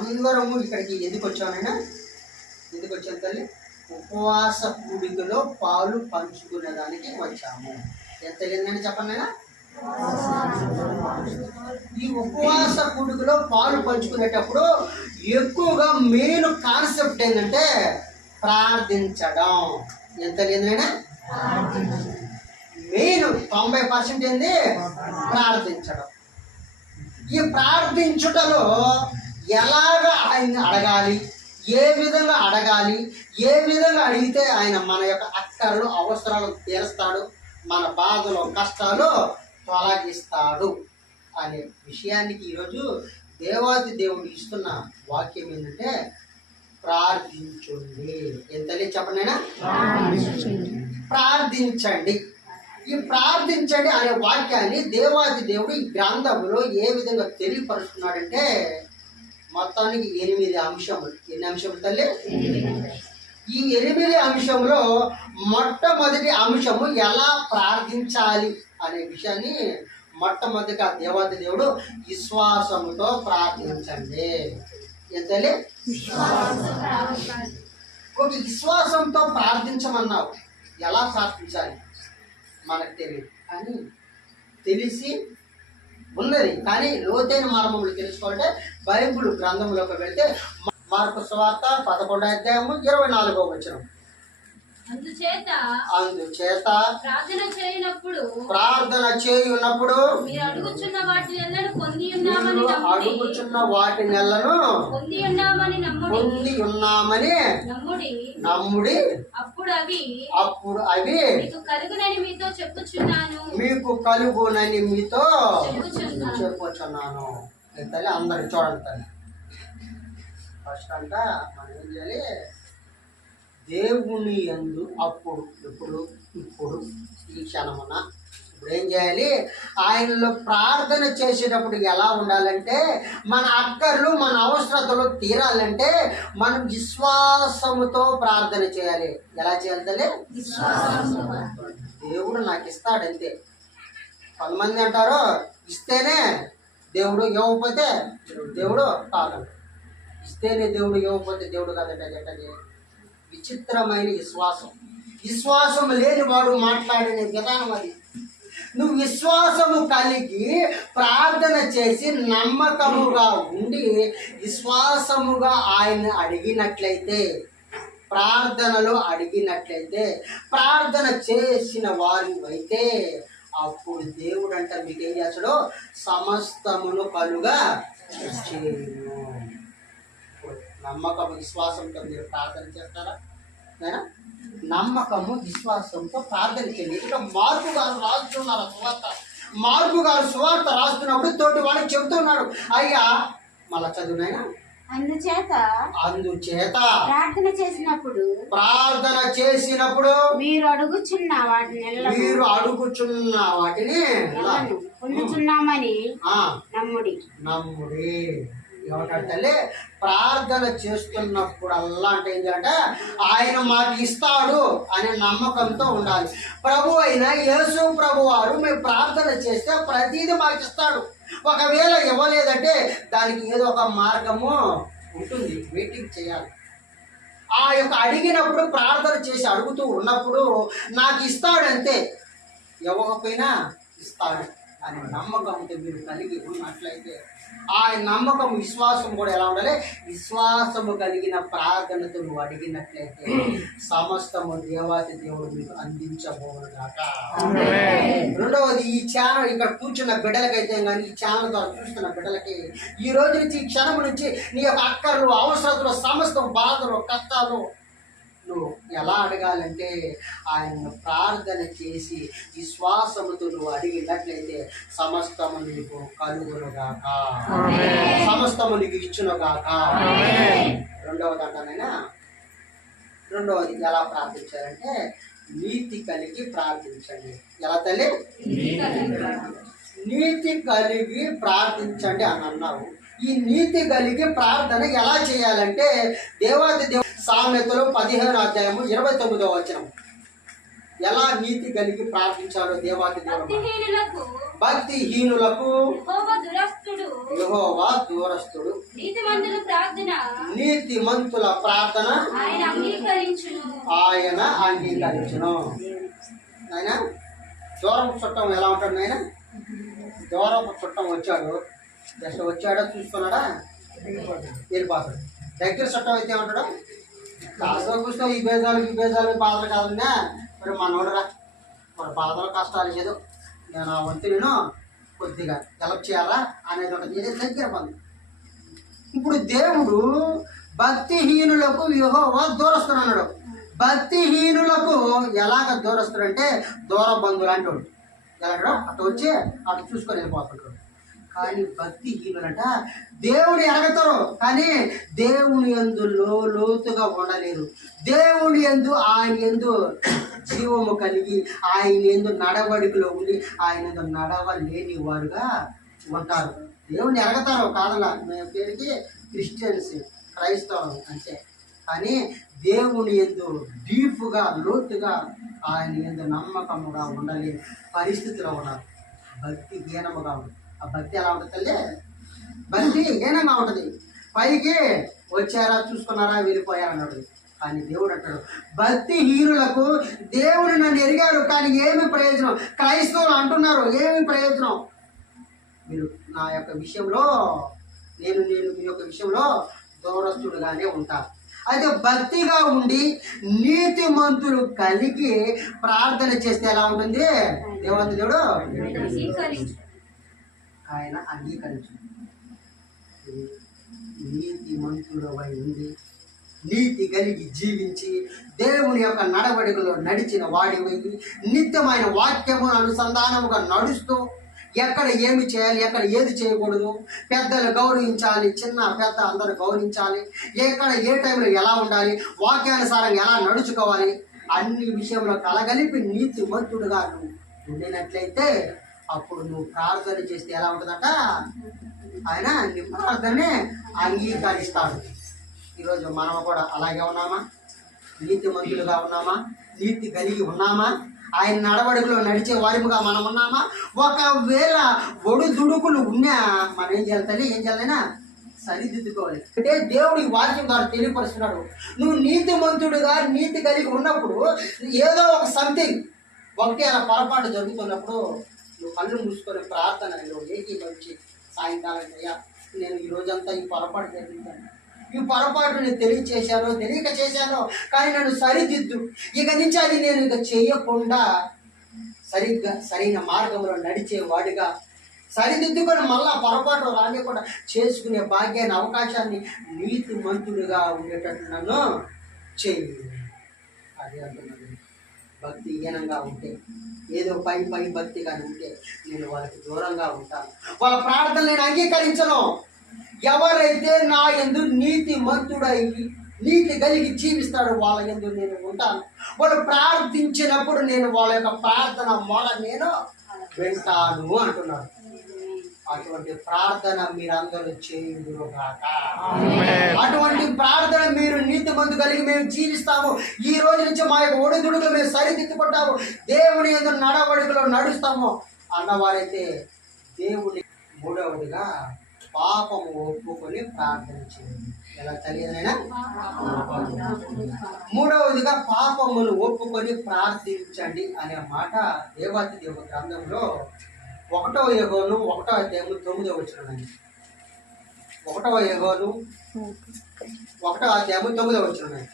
అందరము ఇక్కడికి ఎందుకు వచ్చానైనా, ఎందుకు వచ్చాను తల్లి? ఉపవాస కూడికలో పాలు పంచుకునేదానికి వచ్చాము. ఎంత ఏంటంటే చెప్పండి అయినా, ఈ ఉపవాస కూడికలో పాలు పంచుకునేటప్పుడు ఎక్కువగా మెయిన్ కాన్సెప్ట్ ఏంటంటే ప్రార్థించడం. ఎంత లేదైనా మెయిన్ 90% ఏంది? ప్రార్థించడం. ఈ ప్రార్థించుటలో ఎలాగ ఆయన అడగాలి, ఏ విధంగా అడగాలి, ఏ విధంగా అడిగితే ఆయన మన యొక్క అక్కర్లు అవసరాలు తీరుస్తాడు, మన బాధలు కష్టాలు తొలగిస్తాడు అనే విషయానికి ఈరోజు దేవాది దేవుడు ఇస్తున్న వాక్యం ఏంటంటే ప్రార్థించండి. ఎంత చెప్పండి, ప్రార్థించండి. ఈ ప్రార్థించండి అనే వాక్యాన్ని దేవాది దేవుడు ఈ గ్రంథంలో ఏ విధంగా తెలియపరుస్తున్నాడంటే మొత్తానికి 8 అంశములు. ఎన్ని అంశములు తల్లి? ఈ 8 అంశంలో మొట్టమొదటి అంశము ఎలా ప్రార్థించాలి అనే విషయాన్ని మొట్టమొదటిగా దేవాది దేవుడు విశ్వాసముతో ప్రార్థించండి. ఎంతలే? ఒక విశ్వాసంతో ప్రార్థించమన్నావు. ఎలా ప్రార్థించాలి మనకు తెలియదు, కానీ తెలిసి ఉన్నది. కానీ లోతైన మర్మములు తెలుసుకోవాలంటే బైబిల్ గ్రంథంలోకి వెళ్తే మార్కు సువార్త 11వ అధ్యాయము 24వ వచనం. అందుచేత ప్రార్థన చేయునప్పుడు మీరు అడుగుచున్న వాటినెల్లను పొంది ఉన్నామని నమ్ముడి. అప్పుడు అవి మీకు కలుగునని మీతో చెప్పుచున్నాను. తల్లి అందరు చూడండి తల్లి. ఫస్ట్ అంట మనం ఏం చేయాలి? దేవుని యందు అప్పుడు, ఇప్పుడు ఈ క్షణమున ఇప్పుడు ఏం చేయాలి? ఆయనలో ప్రార్థన చేసేటప్పుడు ఎలా ఉండాలంటే, మన అక్కర్లు మన అవసరతలు తీరాలంటే మనం విశ్వాసముతో ప్రార్థన చేయాలి. ఎలా చేయాలి? దేవుడు నాకు ఇస్తాడంతే. కొంతమంది అంటారు ఇస్తేనే దేవుడు, ఇవ్వకపోతే దేవుడు కాదంట. ఇస్తేనే దేవుడు, ఇవ్వకపోతే దేవుడు కాదంట. విచిత్రమైన విశ్వాసం లేని వాడు మాట్లాడిన విధానం అది. నువ్వు విశ్వాసము కలిగి ప్రార్థన చేసి నమ్మకముగా ఉండి విశ్వాసముగా ఆయన అడిగినట్లయితే, ప్రార్థనలో అడిగినట్లయితే, ప్రార్థన చేసిన వారి అయితే అప్పుడు దేవుడు అంట మీకేం చేస్తాడో సమస్తమును కలుగా చేయను. నమ్మకము విశ్వాసంతో మీరు ప్రార్థన చేస్తారా? నమ్మకము విశ్వాసంతో ప్రార్థన చేయండి. ఇక మార్పు గారు రాస్తున్నారు సువార్త. మార్పు గారు సువార్త రాస్తున్నప్పుడు తోటి వాడికి చెబుతున్నాడు, అయ్యా మళ్ళా చదువునైనా. అందుచేత ప్రార్థన చేసినప్పుడు మీరు అడుగుచున్న వాటిని పొందుచున్నామని నమ్ముడి. ఏమంటే ప్రార్థన చేస్తున్నప్పుడల్లా అంటే ఏంటంటే ఆయన మాకు ఇస్తాడు అనే నమ్మకంతో ఉండాలి. ప్రభు అయిన యేసు ప్రభు వారు మేము ప్రార్థన చేస్తే ప్రతిదీ మాకు ఇస్తాడు. ఒకవేళ ఇవ్వలేదంటే దానికి ఏదో ఒక మార్గము ఉంటుంది, వెయిటింగ్ చేయాలి. ఆ యొక్క అడిగినప్పుడు ప్రార్థన చేసి అడుగుతూ ఉన్నప్పుడు నాకు ఇస్తాడంతే, ఇవ్వకపోయినా ఇస్తాడు అనే నమ్మకంతో మీరు కలిగి ఉన్నట్లయితే ఆ నమ్మకం విశ్వాసం కూడా ఎలా ఉండాలి? విశ్వాసము కలిగిన ప్రార్థనతో నువ్వు అడిగినట్లయితే సమస్తము దేవాతి దేవుడు మీకు అందించబోగాక. రెండవది, ఈ ఛానల్ ఇక్కడ కూర్చున్న బిడ్డలకైతే కానీ, ఈ ఛానల్ ద్వారా చూస్తున్న బిడ్డలకి ఈ రోజు నుంచి, ఈ క్షణం నుంచి నీ యొక్క అక్కర్లు అవసరాలు సమస్తం బాధలు కష్టాలు నువ్వు ఎలా అడగాలంటే ఆయన ప్రార్థన చేసి విశ్వాసముతో నువ్వు అడిగినట్లయితే సమస్తము నీకు కలుగునుగాక, సమస్తము నీకు ఇచ్చునుగాక. రెండవది అంటానైనా, రెండవది ఎలా ప్రార్థించాలంటే నీతి కలిగి ప్రార్థించండి. ఎలా తల్లి? నీతి కలిగి ప్రార్థించండి అని అన్నావు. ఈ నీతి కలిగి ప్రార్థన ఎలా చేయాలంటే దేవాది దేవుడు సామెతలు 15వ అధ్యాయము 29వ వచనం. ఎలా నీతి కలిగి ప్రార్థించాడో దేవాతి దేవుడు. భక్తిహీనులకు భక్తిహీనులకు యెహోవా దురస్తుడు, యెహోవా దూరస్తుడు. నీతిమంతుల ప్రార్థన నీతిమంతుల ప్రార్థన ఆయన అంగీకరించును. ఆయన అంగీకరించును. ఆయన దూరపు చుట్టం ఎలా ఉంటాడు? నాయన దూరపు చుట్టం వచ్చాడు, జస్ట్ వచ్చాడో చూసుకున్నాడా వెళ్ళిపోతాడు. దగ్గర చుట్టం అయితే ఏమంటాడు? కాస్త కూర్చో ఈ బేజాలు బాధలు కాదన్నా, మరి మనోడరా మన బాధలు కష్టాలు ఏదో నేను ఆ వంతు నేను కొద్దిగా హెల్ప్ చేయాలా అనేది ఒకటి ఏదో దగ్గర పని. ఇప్పుడు దేవుడు భక్తిహీనులకు యెహోవా దూరస్తుడు అన్నాడు. భక్తిహీనులకు ఎలాగ దూరస్తుడు అంటే దూర బంధువులు అంటాడు. ఎలాగో అటు వచ్చి అటు చూసుకొని వెళ్ళిపోతుంటాడు. కానీ భక్తిహీనులంట దేవుని ఎరగతారు, కానీ దేవుని యందు లోతుగా ఉండలేరు. దేవుని యందు ఆయన యందు జీవము కలిగి ఆయన యందు నడవడికలో ఉండి ఆయన యందు నడవలేని వారుగా ఉంటారు. దేవుని ఎరగతారు కాదలా, మేము పేరుకి క్రిస్టియన్స్ క్రైస్తవం అంతే. కానీ దేవుని యందు డీప్గా లోతుగా ఆయన యందు నమ్మకముగా ఉండలేని పరిస్థితిలో ఉన్నారు. భక్తి హీనముగా ఉంది. ఆ భక్తి ఎలా ఉంటుంది తల్లి? భక్తి హీనంగా ఉంటుంది. పైకి వచ్చారా చూసుకున్నారా వెళ్ళిపోయారా అన్నాడు. కానీ దేవుడు అంటాడు భక్తిహీనులకు దేవుడు నన్ను ఎరిగారు కానీ ఏమి ప్రయోజనం? క్రైస్తవులు అంటున్నారు ఏమి ప్రయోజనం? మీరు నా యొక్క విషయంలో నేను మీ యొక్క విషయంలో దూరస్తుడుగానే ఉంటాను. అయితే భక్తిగా ఉండి నీతిమంతులు కలిగి ప్రార్థన చేస్తే ఎలా ఉంటుంది? దేవత దేవుడు ఆయన అంగీకరించు. నీతిమంతుడవై ఉండి నీతి కలిగి జీవించి దేవుని యొక్క నడవడికలో నడిచిన వాడివై నిత్యమైన వాక్యమును అనుసంధానముగా నడుస్తూ ఎక్కడ ఏమి చేయాలి, ఎక్కడ ఏది చేయకూడదు, పెద్దలు గౌరవించాలి, చిన్న పెద్ద అందరూ గౌరవించాలి, ఎక్కడ ఏ టైంలో ఎలా ఉండాలి, వాక్యానుసారంగా ఎలా నడుచుకోవాలి, అన్ని విషయంలో కలగలిపి నీతిమంతుడుగా నువ్వు ఉండినట్లయితే అప్పుడు నువ్వు ప్రార్థన చేస్తే ఎలా ఉంటుందంట? ఆయన నీ ప్రార్థనే అంగీకరిస్తాడు. ఈరోజు మనం కూడా అలాగే ఉన్నామా? నీతిమంతులుగా ఉన్నామా? నీతి కలిగి ఉన్నామా? ఆయన నడవడికలో నడిచే వారిముగా మనం ఉన్నామా? ఒకవేళ ఒడుదుడుకులు ఉన్నా మనం ఏం చేయాలి? ఏం చేయాలైనా సరిదిద్దుకోవాలి. అంటే దేవుడి వాక్యం ద్వారా తెలియపరుస్తున్నాడు. నువ్వు నీతిమంతుడుగా నీతి కలిగి ఉన్నప్పుడు ఏదో ఒక సంథింగ్ ఒకటి అలా పొరపాటు జరుగుతున్నప్పుడు నువ్వు కళ్ళు మూసుకొని ప్రార్థనలో ఏకీభవించి సాయంకాలం అయ్యా నేను ఈ రోజంతా ఈ పొరపాటు జరిగించాను, ఈ పొరపాటు నేను తెలియక చేశాను, కానీ నన్ను సరిదిద్దు, ఇక నుంచి అది నేను ఇక చేయకుండా సరైన మార్గంలో నడిచేవాడిగా సరిదిద్దుకొని మళ్ళా పొరపాటు రానికుండా చేసుకునే భాగ్యాన్ని అవకాశాన్ని నీతిమంతుడిగా ఉండేటట్టు నన్ను చేయి. అది అంటున్నాను. భక్తి హీనంగా ఉంటే ఏదో పై భక్తిగా ఉంటే నేను వాళ్ళకి దూరంగా ఉంటాను. వాళ్ళ ప్రార్థన నేను అంగీకరించను. ఎవరైతే నా యందు నీతిమంతుడై నీతి కలిగి జీవిస్తాడో వాళ్ళ యందు నేను ఉంటాను. వాళ్ళు ప్రార్థించినప్పుడు నేను వాళ్ళ యొక్క ప్రార్థన మొర నేను వింటాను అంటున్నాడు. అటువంటి ప్రార్థన మీరందరూ చేయుదురుగాక. అటువంటి ప్రార్థన మీరు నీతిమంతు కలిగి మేము జీవిస్తాము, ఈ రోజు నుంచి మా యొక్క ఒడిదుడుకులు మేము సరిదిద్దుకుంటాము, దేవుని యందు నడవడికలో నడుస్తాము అన్నవారైతే దేవుని మూడవదిగా పాపము ఒప్పుకొని ప్రార్థన చేయండి. ఎలా తెలియదైనా మూడవదిగా పాపమును ఒప్పుకొని ప్రార్థించండి అనే మాట దేవాతి దేవ గ్రంథంలో 1వ యోగోను 1వ అధ్యాయము 9వ వచనం. 1వ యోగోను 1వ అధ్యాయము 9వ వచనం.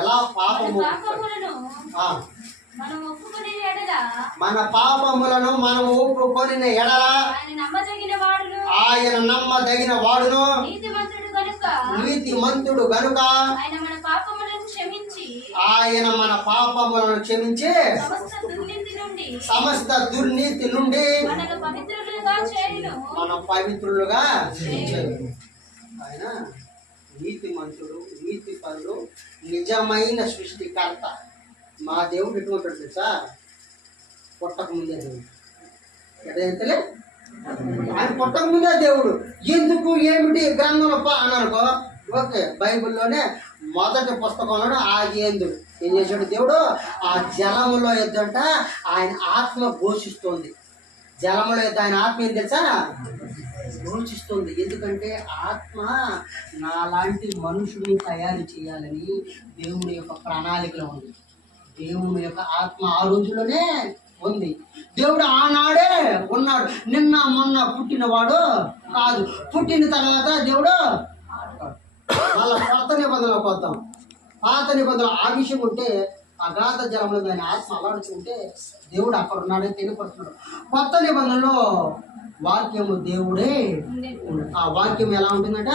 ఎలా పాపము మన పాపములను మనం ఒప్పుకొని ఎడల ఆయన నమ్మదగిన వాడును నీతిమంతుడు గనుక ఆయన మన పాపములను క్షమించి సమస్త దుర్నీతి నుండి మనం పవిత్రులుగా చేయును. ఆయన నీతిమంతుడు, నీతి పరుడు, నిజమైన సృష్టికర్త. మా దేవుడు ఎటువంటి తెలుసా? పుట్టక ముందే దేవుడు. ఎట్లే ఆయన పుట్టక ముందే దేవుడు. ఎందుకు ఏమిటి గ్రంథంలో అని అనుకో, ఓకే బైబిల్లోనే మొదటి పుస్తకంలోనే ఆది ఎందుడు ఏం చేశాడు దేవుడు? ఆ జలములో ఎద్దంట ఆయన ఆత్మ ఘోషిస్తోంది. జలములో ఎద్ద ఆయన ఆత్మ ఏం తెలుసా? ఘోషిస్తుంది. ఎందుకంటే ఆత్మ నాలాంటి మనుషుడిని తయారు చేయాలని దేవుని యొక్క ప్రణాళికలో ఉంది. దేవుని యొక్క ఆత్మ ఆ రోజులోనే ఉంది. దేవుడు ఆనాడే ఉన్నాడు. నిన్న మొన్న పుట్టినవాడు కాదు. పుట్టిన తర్వాత దేవుడు మళ్ళా కొత్త నిబంధనలోకి వద్దాం. పాత నిబంధన ఆ విషయం ఉంటే అగాధ జలంలో దాని ఆత్మ అల్లాడుచుంటే దేవుడు అక్కడ ఉన్నాడని తెలియపడుతున్నాడు. కొత్త నిబంధనలో వాక్యము దేవుడే. ఆ వాక్యం ఎలా ఉంటుందంట?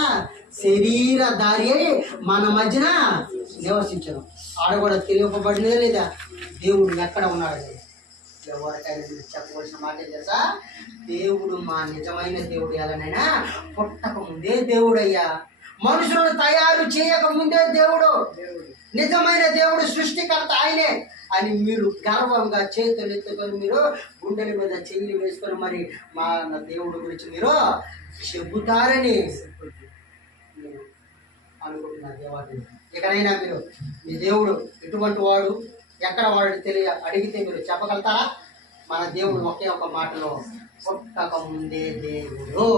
శరీరధారి అయి మన మధ్యన నివసించడం. ఆడ కూడా తెలియపబడినదే లేదా దేవుడు ఎక్కడ ఉన్నాడు? ఎవరికైనా మీరు చెప్పవలసిన మాట తెలుసా? దేవుడు మా నిజమైన దేవుడు ఎలానైనా పుట్టక ముందే దేవుడయ్యా. మనుషులను తయారు చేయక ముందే దేవుడు. నిజమైన దేవుడు, సృష్టికర్త ఆయనే అని మీరు గర్వంగా చేతులు ఎత్తుకొని మీరు గుండెల మీద చెయ్యి వేసుకొని మరి మా దేవుడు గురించి మీరు చెబుతారని మీరు అనుకుంటున్నారు. దేవాన్ని ఇకనైనా మీరు మీ దేవుడు ఎటువంటి వాడు, ఎక్కడ వాడు అడిగితే మీరు చెప్పగలుగుతారా? మన దేవుడు ఒకే ఒక మాటలో పుట్టక ముందే దేవుడు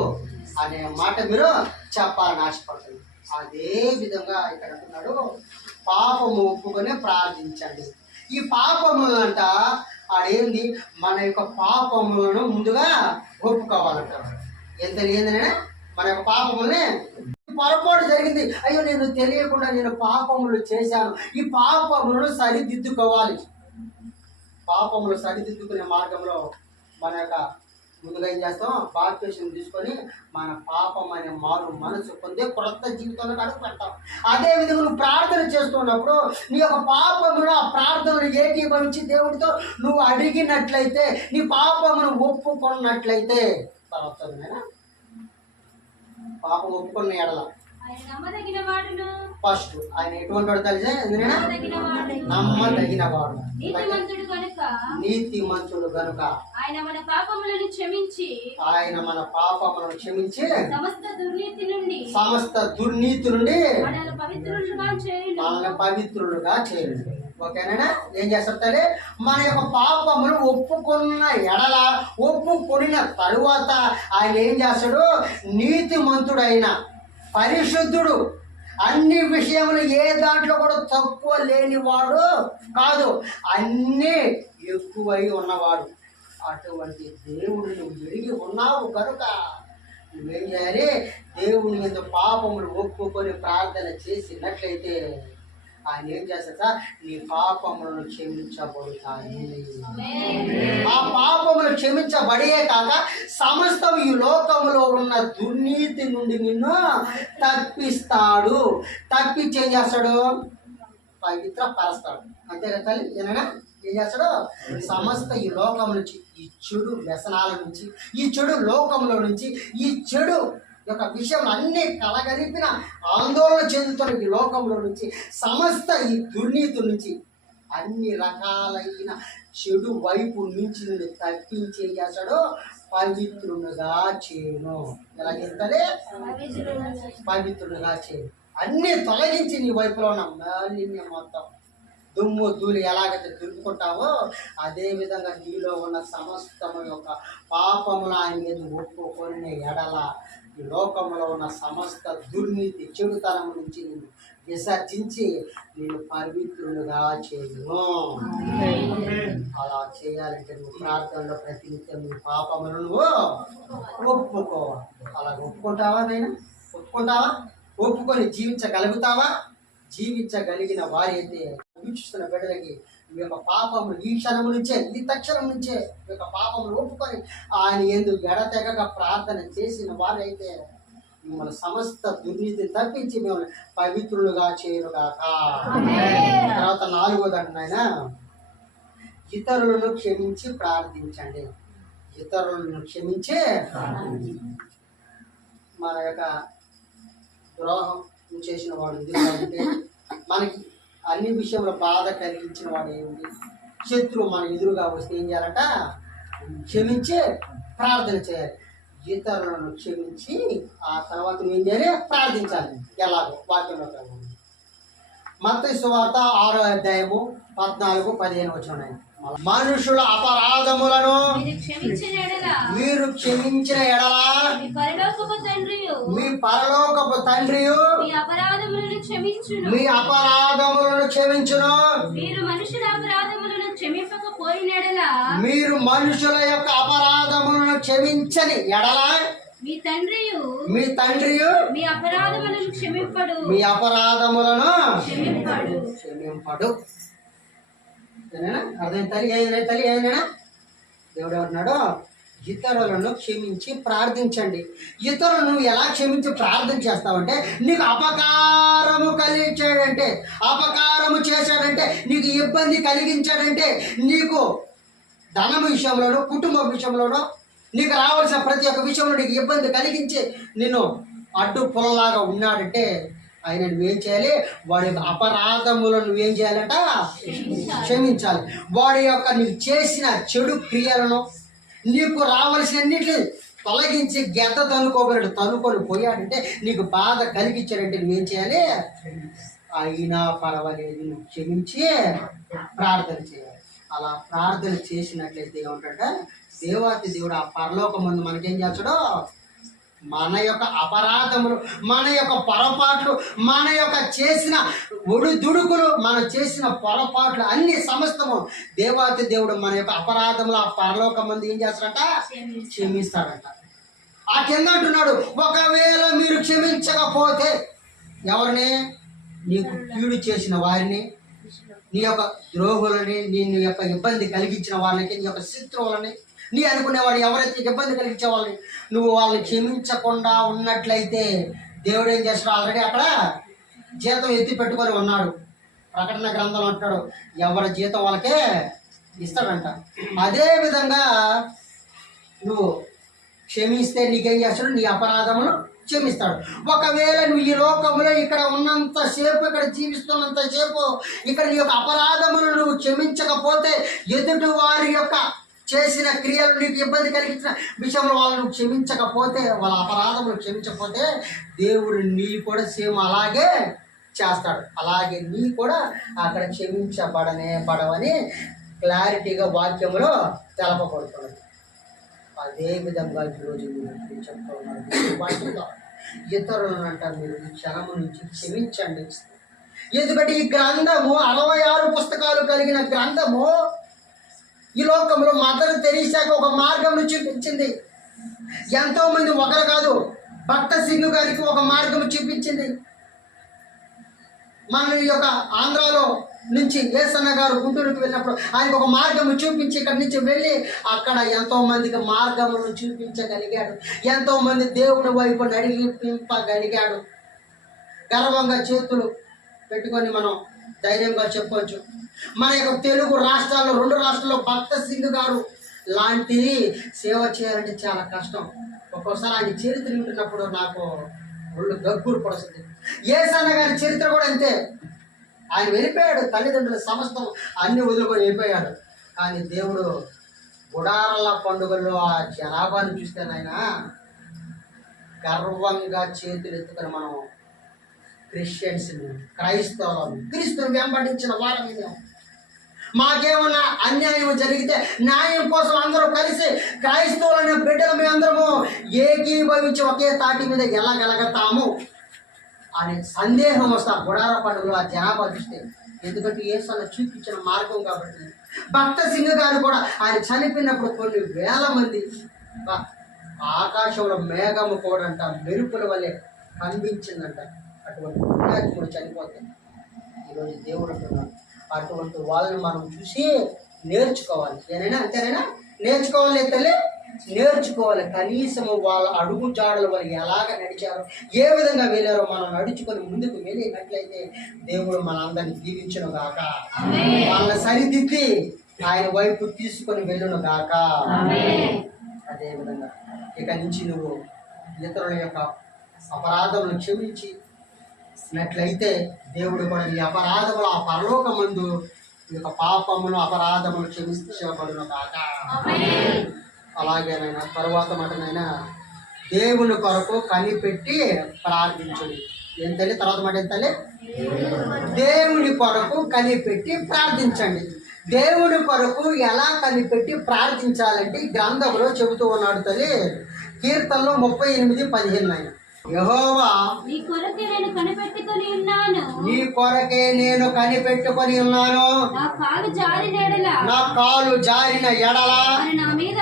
అనే మాట మీరు చెప్పాలని ఆశపడుతుంది. అదే విధంగా ఇక్కడ అంటున్నాడు, పాపము ఒప్పుకొని ప్రార్థించండి. ఈ పాపములంట ఆడేంది? మన యొక్క పాపములను ముందుగా ఒప్పుకోవాలంట. ఏంటంటే మన యొక్క పాపములనే పొరపాటు జరిగింది, అయ్యో నేను తెలియకుండా నేను పాపములు చేశాను, ఈ పాపములను సరిదిద్దుకోవాలి. పాపములు సరిదిద్దుకునే మార్గంలో మన యొక్క ముందుగా ఏం చేస్తాం? బాప్టిజం తీసుకొని మన పాపం అనే మారు మనసు పొందే క్రొత్త జీవితంలో అడుగు పెడతాం. అదే విధంగా నువ్వు ప్రార్థన చేస్తున్నప్పుడు నీ యొక్క పాపమును ఆ ప్రార్థనలు ఏకీభవించి దేవుడితో నువ్వు అడిగినట్లయితే, నీ పాపమును ఒప్పుకున్నట్లయితే తర్వాత పాపం ఒప్పుకున్న ఎడల ఫస్ట్ ఆయన ఎటువంటి వాడు తెలిసే? నమ్మదగిన వాడు, నీతిమంతుడు గనుక ఆయన మన పాపములను క్షమించి సమస్త దుర్నీతి నుండి మనల్ని పవిత్రులుగా చేయండి. ఓకేనా? ఏం చేస్తారు తల్లి? మన యొక్క పాపములు ఒప్పుకున్న ఎడల, ఒప్పుకొనిన తరువాత ఆయన ఏం చేస్తాడు? నీతిమంతుడైన పరిశుద్ధుడు, అన్ని విషయములు ఏ దాంట్లో కూడా తక్కువ లేనివాడు కాదు, అన్నీ ఎక్కువై ఉన్నవాడు. అటువంటి దేవుడు నువ్వు ఎరిగి ఉన్నావు కనుక నువ్వేం చేయాలి? దేవుని మీద పాపములు ఒప్పుకొని ప్రార్థన చేసినట్లయితే ఆయన ఏం చేస్తా? నీ పాపములను క్షమించబడతాయి. ఆ పాపములు క్షమించబడే కాక సమస్తం ఈ లోకములో ఉన్న దుర్నీతి నుండి నిన్ను తప్పిస్తాడు. తప్పించి ఏం చేస్తాడు? పవిత్ర పరస్తాడు. అంతే కదా తల్లి? ఏమైనా ఏం చేస్తాడు? సమస్త ఈ లోకం నుంచి, ఈ చెడు వ్యసనాల నుంచి, ఈ చెడు లోకంలో నుంచి, ఈ చెడు యొక్క విషయం అన్నీ కలగలిపిన ఆందోళన చెందుతున్న ఈ లోకంలో నుంచి, సమస్త ఈ దుర్నీతి నుంచి, అన్ని రకాలైన చెడు వైపు నుంచి నుండి తప్పించి ఏం చేస్తాడు? పవిత్రునిగా చేయను. ఎలా చేస్తాడే? పవిత్రునిగా చేయను. అన్నీ తొలగించి నీ వైపులో ఉన్న మాలిన్యం మొత్తం, దుమ్ము ధూళి ఎలాగైతే దులుపుకుంటావో అదే విధంగా నీలో ఉన్న సమస్తము యొక్క పాపములు ఆయన మీద ఒప్పుకొని ఎడల ఈ లోకంలో ఉన్న సమస్త దుర్నీతి చెడుతనం నుంచి విసర్జించి నేను పవిత్రులుగా చేయను. అలా చేయాలంటే నువ్వు ప్రార్థనలో ప్రతినిత్యం నీ పాపములను నువ్వు ఒప్పుకోవాలి. అలా ఒప్పుకుంటావా? నేను ఒప్పుకుంటావా? ఒప్పుకొని జీవించగలుగుతావా? జీవించగలిగిన వారి అయితే వీక్షిస్తున్న బిడ్డలకి మీ యొక్క పాపములు ఈ క్షణము నుంచే, ఈ తక్షణం నుంచే మీ యొక్క పాపములు ఒప్పుకొని ఆయన ఎందుకు ఎడతెగక ప్రార్థన చేసిన వారైతే మిమ్మల్ని సమస్త దుర్నీతిని తప్పించి మిమ్మల్ని పవిత్రులుగా చేయనుగాక. తర్వాత 4వది అంటున్నాయన, ఇతరులను క్షమించి ప్రార్థించండి. ఇతరులను క్షమించి మన యొక్క ద్రోహం చేసిన వాడు ఎందుకంటే మనకి అన్ని విషయంలో బాధ కలిగించిన వాడు ఏంటి? శత్రువు మన ఎదురుగా వస్తే ఏం చేయాలంట? క్షమించి ప్రార్థన చేయాలి. ఇతరులను క్షమించి ఆ తర్వాత ఏం చేయాలి? ప్రార్థించాలి. ఎలాగో వాక్యంలో మత్తయి సువార్త 6వ అధ్యాయము 14-15 వచనం. మనుషుల అపరాధములను మీరు క్షమించిన ఎడల మీరు క్షమించిన ఎడల మీ పరలోకపు తండ్రియు మీ పరలోకపు తండ్రియు మీ అపరాధములను క్షమించును. మీ అపరాధములను క్షమించును. మీరు మనుషుల అపరాధములను క్షమింపకపోయిన ఎడల మీరు మనుషుల యొక్క అపరాధములను క్షమించని ఎడల మీ తండ్రియు మీ తండ్రియు మీ అపరాధములను క్షమింపడు. మీ అపరాధములను క్షమింపడు. అర్థం తల్లి అయినా దేవుడు ఎవరున్నాడు? ఇతరులను క్షమించి ప్రార్థించండి. ఇతరులను ఎలా క్షమించి ప్రార్థన చేస్తావంటే, నీకు అపకారము కలిగించాడంటే, అపకారము చేశాడంటే, నీకు ఇబ్బంది కలిగించాడంటే, నీకు ధనం విషయంలోనూ కుటుంబ విషయంలోనూ నీకు రావాల్సిన ప్రతి ఒక్క విషయంలో నీకు ఇబ్బంది కలిగించి నిన్ను అడ్డు పొలలాగా ఉన్నాడంటే ఆయన నువ్వేం చేయాలి? వాడి యొక్క అపరాధములను నువ్వేం చేయాలంట? క్షమించాలి. వాడి యొక్క నీకు చేసిన చెడు క్రియలను నీకు రావాల్సినన్నిటిని తొలగించి గెద్ద తనుకొని పోయాడంటే, నీకు బాధ కలిగించాడంటే నువ్వేం చేయాలి? అయినా పర్వాలేదు, నువ్వు క్షమించి ప్రార్థన చేయాలి. అలా ప్రార్థన చేసినట్లయితే ఏమంటాడ? దేవాతి దేవుడు ఆ పరలోకం ముందు మనకేం చేస్తాడో, మన యొక్క అపరాధములు, మన యొక్క పొరపాట్లు, మన యొక్క చేసిన ఒడిదుడుకులు, మనం చేసిన పొరపాట్లు అన్ని సమస్తము దేవాతి దేవుడు మన యొక్క అపరాధములు ఆ పరలోకం ముందు ఏం చేస్తాడంట? క్షమిస్తాడంట. ఆ కింద అంటున్నాడు, ఒకవేళ మీరు క్షమించకపోతే ఎవరిని? నీకు కీడు చేసిన వారిని, నీ యొక్క ద్రోహులని, నీ యొక్క ఇబ్బంది కలిగించిన వాళ్ళకి, నీ యొక్క శత్రువులని, నీ అనుకునేవాడు ఎవరైతే ఇబ్బంది కలిగించే వాళ్ళని నువ్వు వాళ్ళని క్షమించకుండా ఉన్నట్లయితే దేవుడు ఏం చేస్తాడు? ఆల్రెడీ అక్కడ జీతం ఎత్తి పెట్టుకొని ఉన్నాడు. ప్రకటన గ్రంథంలో అంటాడు, ఎవరి జీతం వాళ్ళకే ఇస్తాడంట. అదే విధంగా నువ్వు క్షమిస్తే నీకేం చేస్తాడు? నీ అపరాధములు క్షమిస్తాడు. ఒకవేళ నువ్వు ఈ లోకంలో ఇక్కడ ఉన్నంతసేపు, ఇక్కడ జీవిస్తున్నంతసేపు, ఇక్కడ నీ యొక్క అపరాధములు నువ్వు క్షమించకపోతే, ఎదుటి వారి యొక్క చేసిన క్రియలు నీకు ఇబ్బంది కలిగించిన విషయంలో వాళ్ళను క్షమించకపోతే, వాళ్ళ అపరాధములు క్షమించకపోతే, దేవుడు నీ కూడా సేమ్ అలాగే చేస్తాడు. అలాగే నీ కూడా అక్కడ పడవని క్లారిటీగా వాక్యంలో తెలపబడుతున్నది. అదే విధంగా ఈరోజు మీరు చెప్తా ఉన్నారు వాక్యంలో, ఇతరులను అంటారు మీరు ఈ క్షణము నుంచి క్షమించండి. ఎందుకంటే ఈ గ్రంథము 66 పుస్తకాలు కలిగిన గ్రంథము ఈ లోకంలో మదర్ తెరీసాకు ఒక మార్గం చూపించింది. ఎంతో మంది, ఒకరు కాదు, భక్త సింగ్ గారికి ఒక మార్గం చూపించింది. మన యొక్క ఆంధ్రాలో నుంచి ఏసన్న గారు గుంటూరుకు వెళ్ళినప్పుడు ఆయనకు ఒక మార్గం చూపించి ఇక్కడి నుంచి వెళ్ళి అక్కడ ఎంతో మందికి మార్గమును చూపించగలిగాడు. ఎంతో మంది దేవుని వైపు నడిపింపగలిగాడు. గర్వంగా చేతులు పెట్టుకొని మనం ధైర్యంగా చెప్పవచ్చు. మన యొక్క తెలుగు రాష్ట్రాల్లో 2 రాష్ట్రాల్లో భక్త సింగ్ గారు లాంటి సేవ చేయాలంటే చాలా కష్టం. ఒక్కోసారి ఆయన చరిత్ర వింటున్నప్పుడు నాకు ఒళ్ళు గగ్గురు పడుతుంది. యేసన్న గారి చరిత్ర కూడా అంతే. ఆయన వెళ్ళిపోయాడు, తల్లిదండ్రుల సమస్తం అన్ని వదులుకొని వెళ్ళిపోయాడు. కానీ దేవుడు గుడారాల పండుగల్లో ఆ జనాభాను చూస్తే ఆయన గర్వంగా చేతులు ఎత్తుకొని మనం క్రిస్టియన్స్ని, క్రైస్తవులను, క్రీస్తుని వెంబడించిన వారిని, మాకేమన్నా అన్యాయం జరిగితే న్యాయం కోసం అందరూ కలిసి క్రైస్తవులైన బిడ్డలు మేమందరము ఏకీభవించి ఒకే తాటి మీద ఎలాగలుగుతాము అనే సందేహం వస్తా గుడార పండుగలో ఆ జనాభా చూస్తే. ఎందుకంటే యేసన్న చూపించిన మార్గం కాబట్టి. భక్త సింగ్ గారు కూడా ఆయన చనిపోయినప్పుడు కొన్ని వేల మంది, ఆకాశంలో మేఘము కూడా అంట మెరుపుల వల్లే కనిపించిందంట. అటువంటి పుణ్యాత్ముడు చనిపోతే ఈరోజు దేవుడు అంటున్నాడు, అటువంటి వాళ్ళని మనం చూసి నేర్చుకోవాలి. ఏనైనా అంతేనైనా నేర్చుకోవాలి తల్లి, నేర్చుకోవాలి. కనీసము వాళ్ళ అడుగు జాడలు వాళ్ళు ఎలాగ నడిచారో, ఏ విధంగా వెళ్ళారో మనం నడుచుకొని ముందుకు వెళ్ళినట్లయితే దేవుడు మనందరినీ దీవించును గాక. వాళ్ళని సరిదిద్ది ఆయన వైపు తీసుకొని వెళ్ళును గాక. అదేవిధంగా ఇక నుంచి నువ్వు ఇతరుల యొక్క అపరాధములను క్షమించినట్లయితే దేవుడు కూడా నీ అపరాధములు ఆ పరలోకమందు నీ యొక్క పాపములు అపరాధములు క్షమించబడును గాక. అలాగేనైనా తరువాత మాటనైనా దేవుని కొరకు కనిపెట్టి ప్రార్థించండి. ఏం తల్లి? తర్వాత మాట ఏం తల్లి? దేవుని కొరకు కనిపెట్టి ప్రార్థించండి. దేవుని కొరకు ఎలా కనిపెట్టి ప్రార్థించాలంటే ఈ గ్రంథంలో చెబుతూ ఉన్నాడు తల్లి. కీర్తనలో 38:15 ఆయన, యెహోవా నీ కొరకే నేను కనిపెట్టుకొని ఉన్నాను, నీ కొరకే నేను కనిపెట్టుకొని ఉన్నాను, నా కాలు జారిన ఎడల నా కాలు జారిన ఎడల ఆయన నా మీద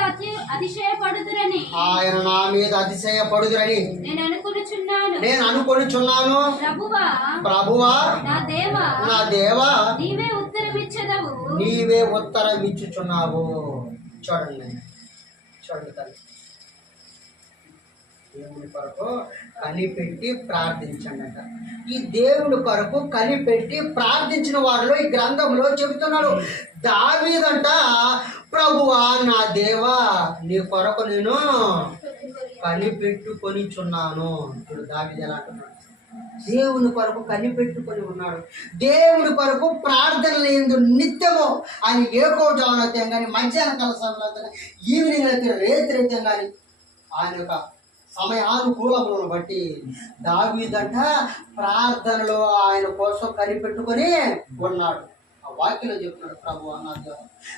అతిశయపడుదురని ఆయన నా మీద అతిశయపడుదురని నేను అనుకొనుచున్నాను. ప్రభువా నా దేవా నీవే ఉత్తరమిచ్చదవు, నీవే ఉత్తరం ఇచ్చుచున్నావు. చూడండి తల్లి, దేవుని కొరకు కనిపెట్టి ప్రార్థించండి అంట. ఈ దేవుని కొరకు కనిపెట్టి ప్రార్థించిన వారిలో ఈ గ్రంథంలో చెబుతున్నాడు. దావీదంట, ప్రభువా నా దేవా నీ కొరకు నేను కనిపెట్టుకొనిచున్నాను. ఇప్పుడు దావీదు ఎలా అంటున్నాడు? దేవుని కొరకు కనిపెట్టుకొని ఉన్నాడు. దేవుని కొరకు ప్రార్థన లేదు నిత్యము. ఆయన ఏకోజానత్యం కానీ, మధ్యాహ్న కాల సమయంలో కానీ, ఈవినింగ్ అయితే రేత్యం కానీ, ఆయన యొక్క సమయానుకూలములను బట్టి దావీదంట ప్రార్థనలో ఆయన కోసం కనిపెట్టుకొని ఉన్నాడు. ఆ వాక్యంలో చెప్తున్నాడు, ప్రభు అన్న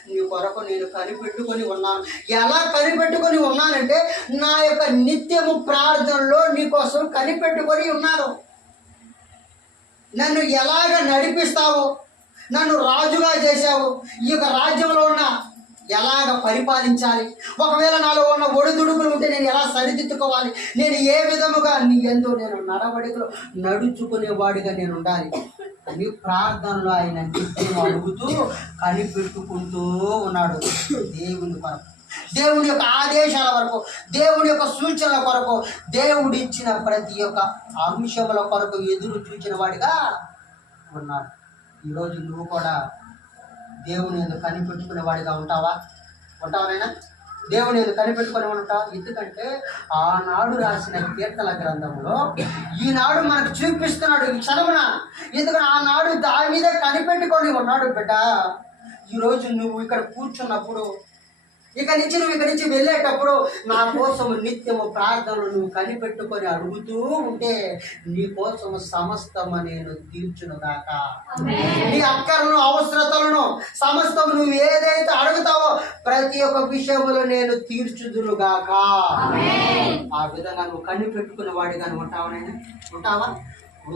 నీ కొరకు నేను కనిపెట్టుకొని ఉన్నాను. ఎలా కనిపెట్టుకొని ఉన్నానంటే నా యొక్క నిత్యము ప్రార్థనలో నీ కోసం కనిపెట్టుకొని ఉన్నాను. నన్ను ఎలాగ నడిపిస్తావు, నన్ను రాజుగా చేశావు, ఈ యొక్క రాజ్యంలో ఉన్న ఎలాగ పరిపాలించాలి, ఒకవేళ నాలో ఉన్న ఒడిదుడుకులు ఉంటే నేను ఎలా సరిదిద్దుకోవాలి, నేను ఏ విధముగా నీ యందు నేను నడవడికలో నడుచుకునేవాడిగా నేను ఉండాలి అని ప్రార్థనలో ఆయన నిత్యం అడుగుతూ కనిపెట్టుకుంటూ ఉన్నాడు. దేవుని కొరకు, దేవుని యొక్క ఆదేశాల వరకు, దేవుని యొక్క సూచనల కొరకు, దేవుడు ఇచ్చిన ప్రతి ఒక్క అంశముల కొరకు ఎదురు చూచిన వాడిగా ఉన్నాడు. ఈరోజు నువ్వు కూడా దేవుని ఎందుకు కనిపెట్టుకునే వాడిగా ఉంటావానైనా? దేవుని ఎందుకు కనిపెట్టుకుని ఉంటావు? ఎందుకంటే ఆనాడు రాసిన కీర్తన గ్రంథంలో ఈనాడు మనకు చూపిస్తున్నాడు ఈ క్షణమున. ఎందుకంటే ఆనాడు దావీదే కనిపెట్టుకొని ఉన్నాడు బిడ్డ. ఈరోజు నువ్వు ఇక్కడ కూర్చున్నప్పుడు, నువ్వు ఇక్కడి నుంచి వెళ్ళేటప్పుడు నా కోసం నిత్యము ప్రార్థనలు నువ్వు కనిపెట్టుకొని అడుగుతూ ఉంటే నీ కోసం సమస్తము నేను తీర్చును గాక. నీ అక్కర్లను, అవసరతలను సమస్తము నువ్వు ఏదైతే అడుగుతావో ప్రతి ఒక్క విషయంలో నేను తీర్చుదును గాక. ఆ విధంగా నువ్వు కనిపెట్టుకునే వాడిగా ఉంటావా?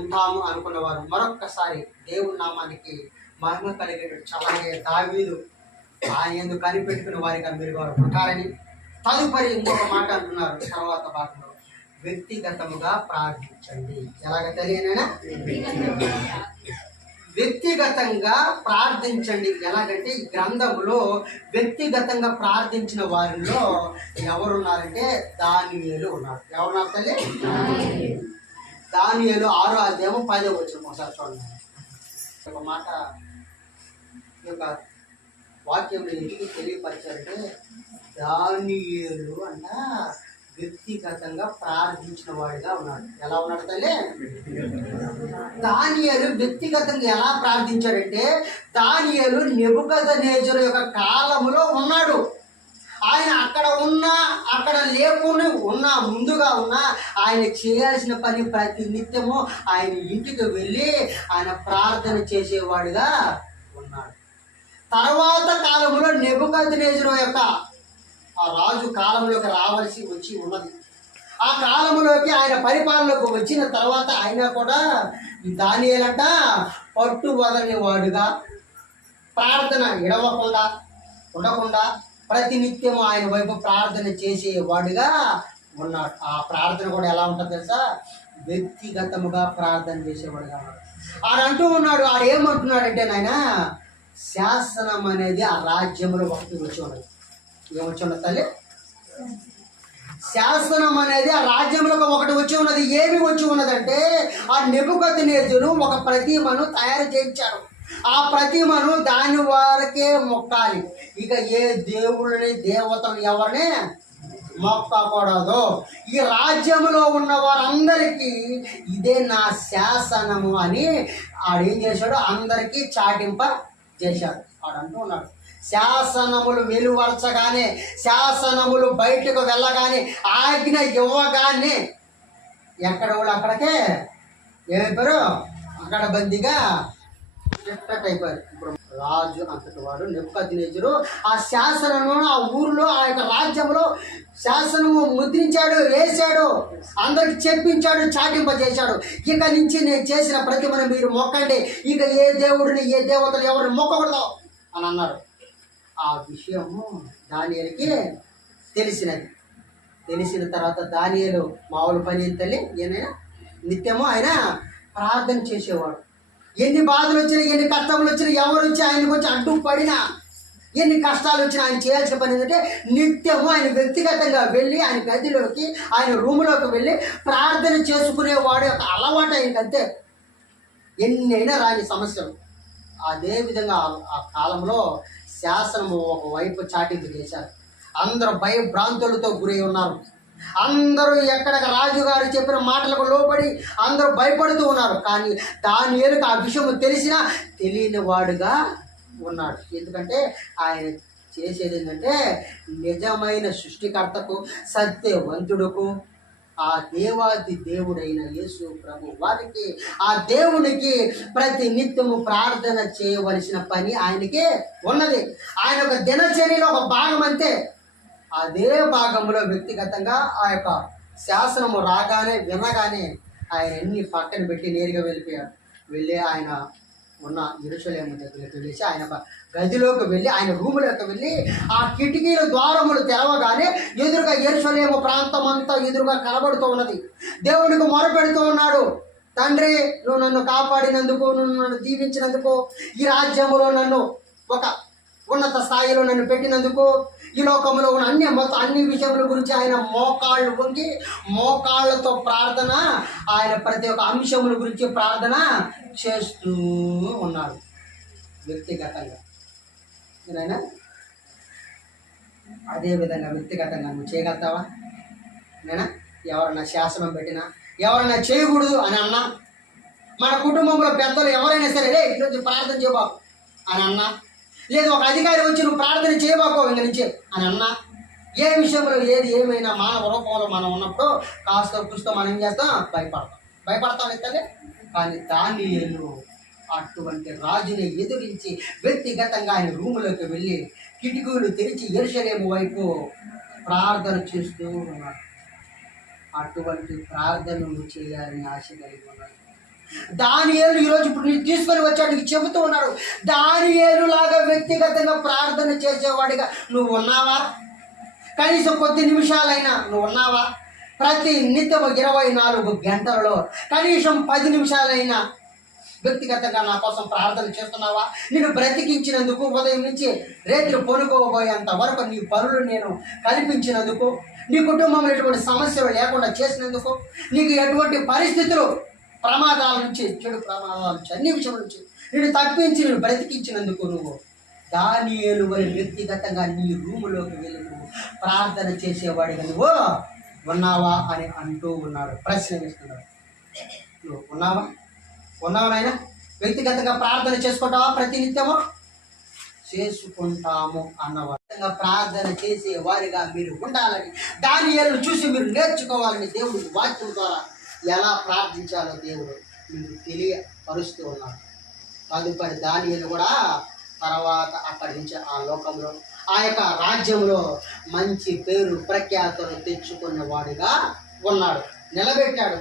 ఉంటాము అనుకున్నవారు మరొక్కసారి దేవుని నామానికి మహిమ కలిగేటట్టు అలాగే దావీదు ఆయన ఎందుకు కనిపెట్టుకుని వారిగా మీరు వారు ఉంటారని. తదుపరి ఇంకొక మాట అంటున్నారు తర్వాత భాగంలో, వ్యక్తిగతముగా ప్రార్థించండి. ఎలాగ తెలియనా? వ్యక్తిగతంగా ప్రార్థించండి. ఎలాగంటే ఈ గ్రంథంలో వ్యక్తిగతంగా ప్రార్థించిన వారిలో ఎవరున్నారంటే దానియేలు ఉన్నారు. ఎవరున్నారు తల్లి? దానియేలు 6వ అధ్యాయం 10వ వచనం ఒకసారి చూడండి. ఒక మాట ఈ యొక్క వాక్యంలో ఎందుకు తెలియపరిచారంటే దానియేలు అంట వ్యక్తిగతంగా ప్రార్థించిన వాడిగా ఉన్నాడు. ఎలా ఉన్నాడు తల్లి? దానియేలు వ్యక్తిగతంగా ఎలా ప్రార్థించాడంటే దానియేలు నెబుకద్నెజరు యొక్క కాలములో ఉన్నాడు. ఆయన అక్కడ లేకుండా ఉన్నా, ముందుగా ఉన్నా ఆయన చేయాల్సిన పని ప్రతి నిత్యము ఆయన ఇంటికి వెళ్ళి ఆయన ప్రార్థన చేసేవాడిగా ఉన్నాడు. తర్వాత కాలంలో నెబుకద్నెజరు యొక్క ఆ రాజు కాలంలోకి వచ్చి ఉన్నది. ఆ కాలంలోకి ఆయన పరిపాలనకు వచ్చిన తర్వాత ఆయన కూడా ఈ దానియేలంట పట్టు వదలని వాడుగా, ప్రార్థన ఉండకుండా ప్రతినిత్యము ఆయన వైపు ప్రార్థన చేసేవాడుగా ఉన్నాడు. ఆ ప్రార్థన కూడా ఎలా ఉంటుంది తెలుసా? వ్యక్తిగతముగా ప్రార్థన చేసేవాడుగా ఉన్నాడు. ఆయన అంటూ ఉన్నాడు, ఆయన ఏమంటున్నాడంటే నాయన శాసనం అనేది ఆ రాజ్యంలో ఒకటి వచ్చి ఉన్నది. ఏమొచ్చి ఉన్నది తల్లి? శాసనం అనేది ఆ రాజ్యంలో ఒకటి వచ్చి ఉన్నది. ఏమి వచ్చి ఉన్నదంటే ఆ నెబుకద్నెజరు ఒక ప్రతిమను తయారు చేయించాడు. ఆ ప్రతిమను దాని వరకే మొక్కాలి. ఇక ఏ దేవుళ్ళని, దేవతలు ఎవరిని మొక్కకూడదు. ఈ రాజ్యంలో ఉన్న వారందరికీ ఇదే నా శాసనము అని ఆడేం చేశాడు? అందరికీ చాటింప చేశాడు. ఆడంటూ ఉన్నాడు, శాసనములు వెలువరచగానే, శాసనములు బయటకు వెళ్ళగానే, ఆజ్ఞ ఇవ్వగానే ఎక్కడ వాళ్ళు అక్కడికే ఏమైపోయారు? అక్కడ బందీగా అయిపోయారు. ఇప్పుడు రాజు అంతటి వాడు నెబుకద్నెజరు ఆ శాసనము ఆ ఊరిలో ఆ యొక్క రాజ్యంలో శాసనము ముద్రించాడు, వేశాడు, అందరికి చెప్పించాడు, చాటింపజేశాడు. ఇక నుంచి నేను చేసిన ప్రతిమను మీరు మొక్కండి, ఇక ఏ దేవుడిని ఏ దేవతలు ఎవరిని మొక్కకూడదు అని అన్నాడు. ఆ విషయము దానియేలుకి తెలిసినది. తెలిసిన తర్వాత దానియేలు మామూలు పని తల్లి ఏమైనా నిత్యము ఆయన ప్రార్థన చేసేవాడు. ఎన్ని బాధలు వచ్చినా, ఎన్ని కష్టములు వచ్చినా, ఎవరు వచ్చి ఆయనకు వచ్చి అడ్డు పడినా, ఎన్ని కష్టాలు వచ్చినా ఆయన చేయాల్సిన పని ఏంటంటే నిత్యము ఆయన వ్యక్తిగతంగా వెళ్ళి ఆయన గదిలోకి ఆయన రూములోకి వెళ్ళి ప్రార్థన చేసుకునేవాడు యొక్క అలవాటు ఆయనకి. అంతే, ఎన్ని అయినా రాని సమస్యలు. అదే విధంగా ఆ కాలంలో శాసనము ఒకవైపు చాటింపు చేశారు. అందరూ భయభ్రాంతులతో గురై ఉన్నారు. అందరూ ఎక్కడ రాజుగారు చెప్పిన మాటలకు లోబడి అందరూ భయపడుతూ ఉన్నారు. కానీ దానియేలుకు ఆ విషయం తెలిసినా తెలియని వాడుగా ఉన్నాడు. ఎందుకంటే ఆయన చేసేది ఏంటంటే నిజమైన సృష్టికర్తకు, సత్యవంతుడుకు, ఆ దేవాది దేవుడైన యేసు ప్రభు వారికి, ఆ దేవునికి ప్రతి నిత్యము ప్రార్థన చేయవలసిన పని ఆయనకి ఉన్నది. ఆయన ఒక దినచర్యలో ఒక భాగం అంతే. అదే భాగంలో వ్యక్తిగతంగా ఆ యొక్క శాసనము రాగానే వినగానే ఆయన అన్ని పక్కన పెట్టి నేరుగా వెళ్ళిపోయాడు. వెళ్ళి ఆయన ఉన్న యెరూషలేము దగ్గరికి వెళ్ళేసి ఆయన గదిలోకి వెళ్ళి ఆయన రూములోకి వెళ్ళి ఆ కిటికీల ద్వారములు తెరవగానే ఎదురుగా యెరూషలేము ప్రాంతం అంతా ఎదురుగా కనబడుతూ ఉన్నది. దేవుడికి మొరపెడుతూ ఉన్నాడు, తండ్రి నువ్వు నన్ను కాపాడినందుకు, నువ్వు నన్ను దీవించినందుకు, ఈ రాజ్యంలో నన్ను ఒక ఉన్నత స్థాయిలో నన్ను పెట్టినందుకు, ఈ లోకంలో ఉన్న అన్ని విషయముల గురించి ఆయన మోకాళ్ళు వంగి మోకాళ్ళతో ప్రార్థన, ఆయన ప్రతి ఒక్క అంశముల గురించి ప్రార్థన చేస్తూ ఉన్నాడు వ్యక్తిగతంగా. నేనైనా అదే విధంగా వ్యక్తిగతంగా నువ్వు చేయగలుగుతావా? నేనా ఎవరన్నా శాసనం పెట్టినా, ఎవరైనా చేయకూడదు అని అన్నా, మన కుటుంబంలో పెద్దలు ఎవరైనా సరే రే ఈరోజు ప్రార్థన చేయబాకు అని అన్నా, లేదు ఒక అధికారి వచ్చి నువ్వు ప్రార్థన చేయబాకో ఇంక నుంచి అని అన్నా, ఏ విషయంలో ఏది ఏమైనా మానవ రూపంలో మనం ఉన్నప్పుడు కాస్త పుస్తకం మనం ఏం చేస్తాం? భయపడతాం ఇస్తే. కానీ దానియేలు అటువంటి రాజుని ఎదిరించి వ్యక్తిగతంగా ఆయన రూములోకి వెళ్ళి కిటికీలు తెరిచి యెరూషలేము వైపు ప్రార్థన చేస్తూ ఉన్నాడు. అటువంటి ప్రార్థనలు చేయాలని ఆశ కలిగి ఉన్నాడు. దానియేలు ఈరోజు ఇప్పుడు నీకు తీసుకొని వచ్చాడు, నీకు చెబుతూ ఉన్నాడు, దానియేలు లాగా వ్యక్తిగతంగా ప్రార్థన చేసేవాడిగా నువ్వు ఉన్నావా? కనీసం కొద్ది నిమిషాలైనా నువ్వు ఉన్నావా? ప్రతి నిత్యం 24 గంటలలో కనీసం 10 నిమిషాలైనా వ్యక్తిగతంగా నా కోసం ప్రార్థన చేస్తున్నావా? నేను బ్రతికించినందుకు, ఉదయం నుంచి రేతులు పొనుకోబోయేంత వరకు నీ పనులు నేను కల్పించినందుకు, నీ కుటుంబంలో ఎటువంటి సమస్యలు లేకుండా చేసినందుకు, నీకు ఎటువంటి పరిస్థితులు ప్రమాదాల నుంచి, చెడు ప్రమాదాల నుంచి, అన్ని విషయాల నుంచి నేను తప్పించి నేను బ్రతికించినందుకు నువ్వు దానియేలు వలె వ్యక్తిగతంగా నీ రూములోకి వెళ్ళి నువ్వు ప్రార్థన చేసేవాడిగా నువ్వు ఉన్నావా అని అంటూ ఉన్నాడు. ప్రశ్న వేస్తున్నాడు, నువ్వు ఉన్నావా? నాయనా? వ్యక్తిగతంగా ప్రార్థన చేసుకుంటావా? ప్రతినిత్యము చేసుకుంటాము అన్నవారు ప్రార్థన చేసే వారిగా మీరు ఉండాలని, దానియేలును చూసి మీరు నేర్చుకోవాలని దేవుడి వాక్యం ద్వారా ఎలా ప్రార్థించాలో దేవుడు మీకు తెలియపరుస్తూ ఉన్నాడు. తదుపరి దానియేలు కూడా తర్వాత అక్కడి నుంచి ఆ లోకంలో ఆ యొక్క రాజ్యంలో మంచి పేరు ప్రఖ్యాతులు తెచ్చుకున్న వాడిగా ఉన్నాడు, నిలబెట్టాడు.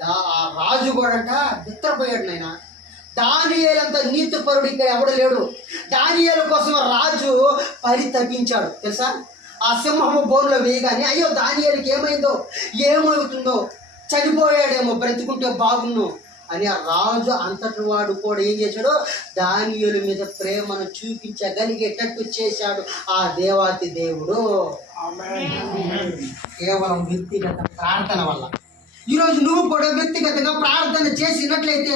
ఆ రాజు కూడా బిత్తరపోయాడు. నాయన దానియేలంత నీతిపరుడు ఇక్కడ ఎవడు లేడు. దానియేలు కోసం రాజు పరితపించాడు తెలుసా. ఆ సింహము బోన్లో వేయగానే అయ్యో దానియేలుకి ఏమైందో, ఏమవుతుందో, చనిపోయాడేమో, బ్రతుకుంటే బాగున్ను అని ఆ రాజు అంతటి వాడు కూడా ఏం చేశాడు? దానియేలు మీద ప్రేమను చూపించగలిగేటట్టు చేశాడు ఆ దేవాతి దేవుడు. కేవలం వ్యక్తిగత ప్రార్థన వల్ల. ఈరోజు నువ్వు కూడా వ్యక్తిగతంగా ప్రార్థన చేసినట్లయితే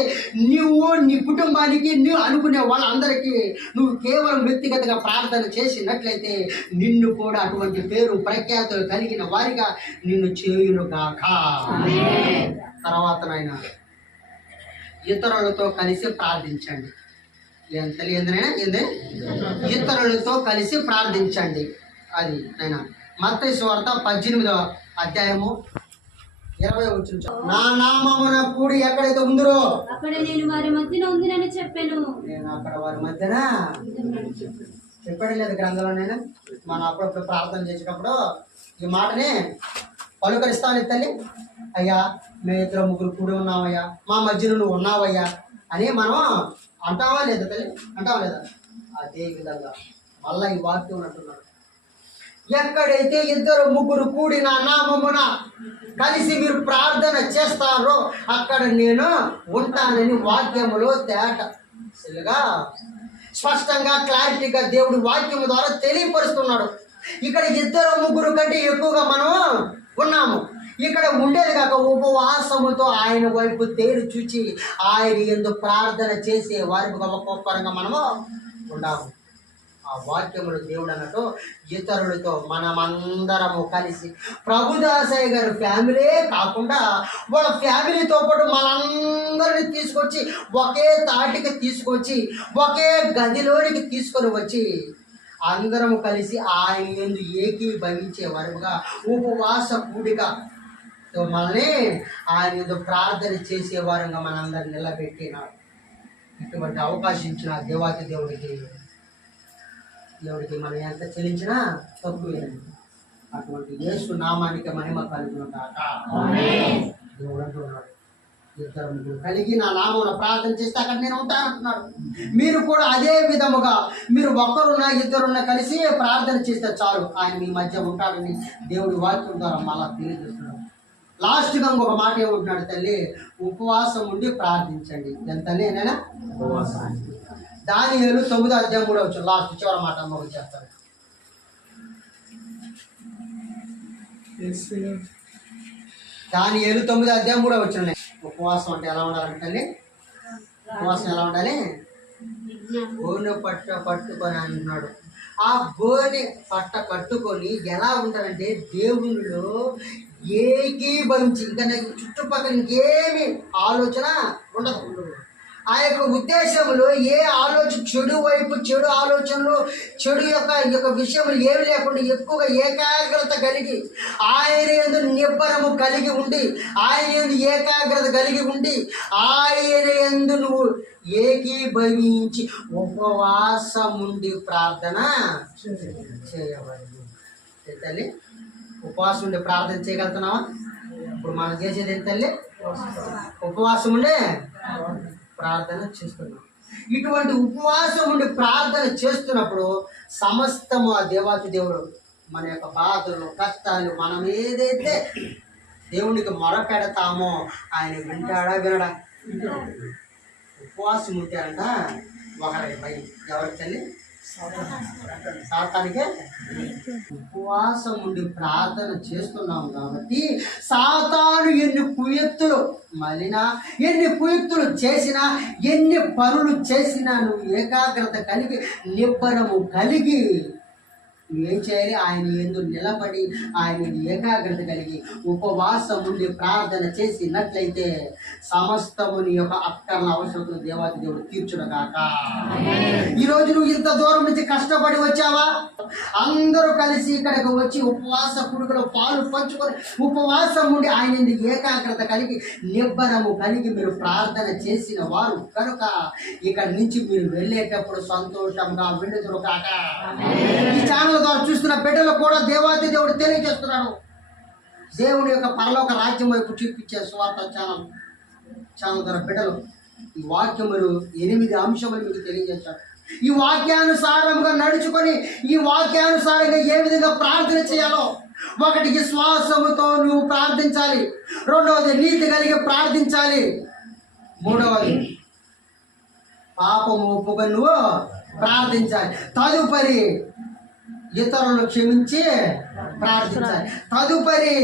నువ్వు నీ కుటుంబానికి నువ్వు అనుకునే వాళ్ళందరికీ నువ్వు కేవలం వ్యక్తిగతంగా ప్రార్థన చేసినట్లయితే నిన్ను కూడా అటువంటి పేరు ప్రఖ్యాతులు కలిగిన వారిగా నిన్ను చేయునుగాక. తర్వాత నాయన ఇతరులతో కలిసి ప్రార్థించండి. ఏంది ఇతరులతో కలిసి ప్రార్థించండి. అది నాయన మత్తయి సువార్త 18వ అధ్యాయము 20 వచ్చిన నా నామమున కూడి ఎక్కడైతే ఉందిరో అక్కడ నేను వారి మధ్యన ఉందినని చెప్పాను. నేను అక్కడ వారి మధ్యన చెప్పడం లేదు గ్రంథంలోనైనా. మనం అప్పుడప్పుడు ప్రార్థన చేసేటప్పుడు ఈ మాటని పలుకరిస్తాను తల్లి. అయ్యా మేము 2-3 కూడి ఉన్నామయ్యా, మా మధ్యలో నువ్వు ఉన్నావయ్యా అని మనం అంటావా లేదా తల్లి? అంటావా లేదా? అదే విధంగా మళ్ళా ఈ వాక్యం అంటున్నాడు, ఎక్కడైతే 2-3 కూడి నా నామమున కలిసి మీరు ప్రార్థన చేస్తారో అక్కడ నేను ఉంటానని వాక్యములో తేటగా స్పష్టంగా క్లారిటీగా దేవుడి వాక్యము ద్వారా తెలియపరుస్తున్నాడు. ఇక్కడ 2-3 కంటే ఎక్కువగా మనం ఉన్నాము. ఇక్కడ ఉండేది కాక ఉపవాసముతో ఆయన వైపు తేరు చూచి ఆయన యందు ప్రార్థన చేసే వారికి ఒక్కొక్కరంగా మనము ఉన్నాము. ఆ వాక్యములు దేవుడు అన్నట్టు ఇతరులతో మనమందరము కలిసి ప్రభుదాసయ్య గారి ఫ్యామిలీ కాకుండా వాళ్ళ ఫ్యామిలీతో పాటు మనందరిని తీసుకొచ్చి ఒకే తాటికి తీసుకొచ్చి ఒకే గదిలోనికి తీసుకొని వచ్చి అందరము కలిసి ఆయన యందు ఏకీభవించే వరకుగా ఉపవాస కూడిక మనల్ని ఆయన యందు ప్రార్థన చేసే వారంగా మనందరిని నిలబెట్టినాడు. ఇటువంటి అవకాశం ఇచ్చిన దేవాతి దేవుడికి మనం ఎంత చెల్లించినా తక్కువేనండి. అటువంటి యేసు నామానికి మహిమ కలుగును కాక. దేవుడు అంటున్నాడు, 2-3 కలిగి నా నామమున ప్రార్థన చేస్తే అక్కడ నేను ఉంటానంటున్నాడు. మీరు కూడా అదే విధముగా మీరు 1-2 కలిసి ప్రార్థన చేస్తే చాలు, ఆయన మీ మధ్య ఉంటాడని దేవుడి వాక్యం ద్వారా మళ్ళా తెలియజేస్తున్నాడు. లాస్ట్గా ఇంకొక మాట ఏమంటున్నాడు తల్లి, ఉపవాసం ఉండి ప్రార్థించండి. ఎంతనే నేనా ఉపవాసం. దానియేలు 9:3 లాస్ట్ చివరి మాట అమ్మ చేస్తాడు. దానియేలు 9:3 ఉపవాసం అంటే ఎలా ఉండాలంటే తల్లి, ఉపవాసం ఎలా ఉండాలి? గోనె పట్ట పట్టుకొని అంటున్నాడు. ఆ గోనె పట్ట కట్టుకొని ఎలా ఉంటారంటే దేవునిలో ఏకీభవించి ఇంకా చుట్టుపక్కల ఇంకేమి ఆలోచన ఉండదు. ఆ యొక్క ఉద్దేశంలో ఏ ఆలోచన చెడు వైపు చెడు ఆలోచనలు చెడు యొక్క విషయములు ఏమి లేకుండా ఎక్కువగా ఏకాగ్రత కలిగి ఆయన యందు నిబ్బరము కలిగి ఉండి ఆయన యందు ఏకాగ్రత కలిగి ఉండి ఆయన యందు నువ్వు ఏకీభవించి ఉపవాసం ఉండి ప్రార్థన చేయవలెను. తల్లి ఉపవాసం ఉండి ప్రార్థన చేయగలుగుతున్నావా? ఇప్పుడు మనం చేసేది ఏంటి తల్లి? ఉపవాసం ఉండే ప్రార్థన చేస్తున్నాం. ఇటువంటి ఉపవాసం ఉండి ప్రార్థన చేస్తున్నప్పుడు సమస్తము ఆ దేవాతి దేవుడు మన యొక్క బాధలు కష్టాలు మనం ఏదైతే దేవునికి మొరపెడతామో ఆయన వింటాడా వినడా? ఉపవాసం ఉంటాడంట ఒకరి పై ఎవరి తల్లి సాతానికే. ఉపవాసం ఉండి ప్రార్థన చేస్తున్నాం కాబట్టి సాతాను ఎన్ని కుయుక్తులు మలినా ఎన్ని కుయుక్తులు చేసినా ఎన్ని పనులు చేసినా నువ్వు ఏకాగ్రత కలిగి నిబ్బరము కలిగి నువ్వేం చేయాలి? ఆయన యందు నిలబడి ఆయన ఏకాగ్రత కలిగి ఉపవాసం ఉండి ప్రార్థన చేసినట్లయితే సమస్తము నీ యొక్క అక్కర్ల అవసరం దేవాది దేవుడు తీర్చును కాక. ఈరోజు నువ్వు ఇంత దూరం నుంచి కష్టపడి వచ్చావా? అందరూ కలిసి ఇక్కడికి వచ్చి ఉపవాస కుడుకులో పాలు పంచుకొని ఉపవాసం ఉండి ఆయన యందు ఏకాగ్రత కలిగి నిబ్బరము కలిగి మీరు ప్రార్థన చేసిన వారు కనుక ఇక్కడి నుంచి మీరు వెళ్ళేటప్పుడు సంతోషంగా విడుదల కాక. ఈ ఛానల్ ద్వారా చూస్తున్న బిడ్డలు కూడా దేవాది దేవుడు తెలియజేస్తున్నాడు. దేవుని యొక్క పరలోక రాజ్యం వైపు చూపించే స్వార్థ ఛానల్ ద్వారా బిడ్డలు ఈ వాక్యములు 8 అంశములు మీకు తెలియజేస్తాడు. ఈ వాక్యానుసారంగా నడుచుకొని ఈ వాక్యానుసారంగా ఏ విధంగా ప్రార్థన చేయాలో, 1 విశ్వాసముతో నువ్వు ప్రార్థించాలి, 2వది నీతి కలిగి ప్రార్థించాలి, 3వది పాపము ఒప్పుకొని నువ్వు ప్రార్థించాలి, తదుపరి ఇతరులను క్షమించి ప్రార్థించాలి, తదుపరి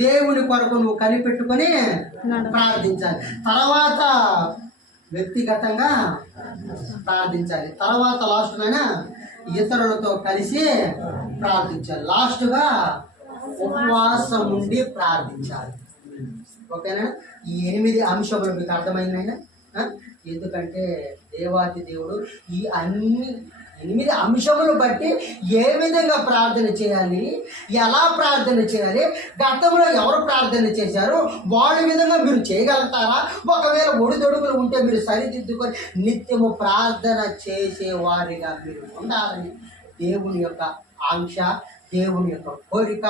దేవుని కొరకు నువ్వు కనిపెట్టుకొని ప్రార్థించాలి, తర్వాత వ్యక్తిగతంగా ప్రార్థించాలి, తర్వాత లాస్ట్గా ఇతరులతో కలిసి ప్రార్థించాలి, లాస్ట్గా ఉపవాసం ఉండి ప్రార్థించాలి. ఓకేనా? ఈ 8 అంశములు మీకు అర్థమైందైనా? ఎందుకంటే దేవాతి దేవుడు ఈ అన్ని 8 అంశములు బట్టి ఏ విధంగా ప్రార్థన చేయాలి, ఎలా ప్రార్థన చేయాలి, గతంలో ఎవరు ప్రార్థన చేశారు, వాళ్ళ విధంగా మీరు చేయగలుగుతారా? ఒకవేళ ఒడిదొడుగులు ఉంటే మీరు సరిదిద్దుకొని నిత్యము ప్రార్థన చేసేవారిగా మీరు ఉండాలని దేవుని యొక్క ఆంక్ష, దేవుని యొక్క కోరిక.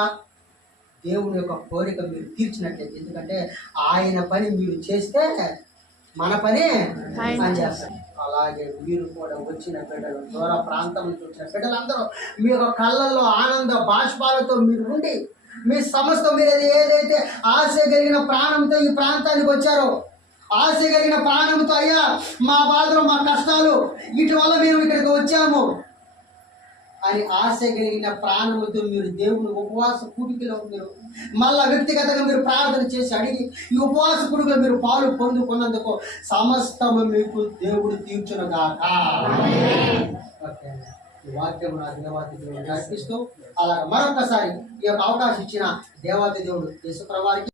దేవుని యొక్క కోరిక మీరు తీర్చినట్లయితే, ఎందుకంటే ఆయన పని మీరు చేస్తే మన పని ఆయన చేస్తారు. అలాగే మీరు కూడా వచ్చిన బిడ్డలు, దూర ప్రాంతం నుంచి వచ్చిన బిడ్డలందరూ మీ యొక్క కళ్ళల్లో ఆనంద బాష్పాలతో మీరు ఉండి, మీ సమస్త మీరు ఏదైతే ఆశ కలిగిన ప్రాణంతో ఈ ప్రాంతానికి వచ్చారో, ఆశ కలిగిన ప్రాణంతో, అయ్యా మా బాధలు, మా కష్టాలు, వీటి వల్ల మేము ఇక్కడికి వచ్చాము అని ఆశ కలిగిన ప్రాణముతో మీరు దేవుని ఉపవాస కూడికలో మీరు మళ్ళా వ్యక్తిగతంగా మీరు ప్రార్థన చేసి అడిగి ఈ ఉపవాస కూడికలో మీరు పాలు పొందుకున్నందుకు సమస్తము మీకు దేవుడు తీర్చునుగాక. ఓకే, ఈ వాక్యం నా దేవాతి దేవుడికి అర్పిస్తూ అలాగే మరొకసారి ఈ యొక్క అవకాశం ఇచ్చిన దేవాతి దేవుడు యేసుప్రభువారికి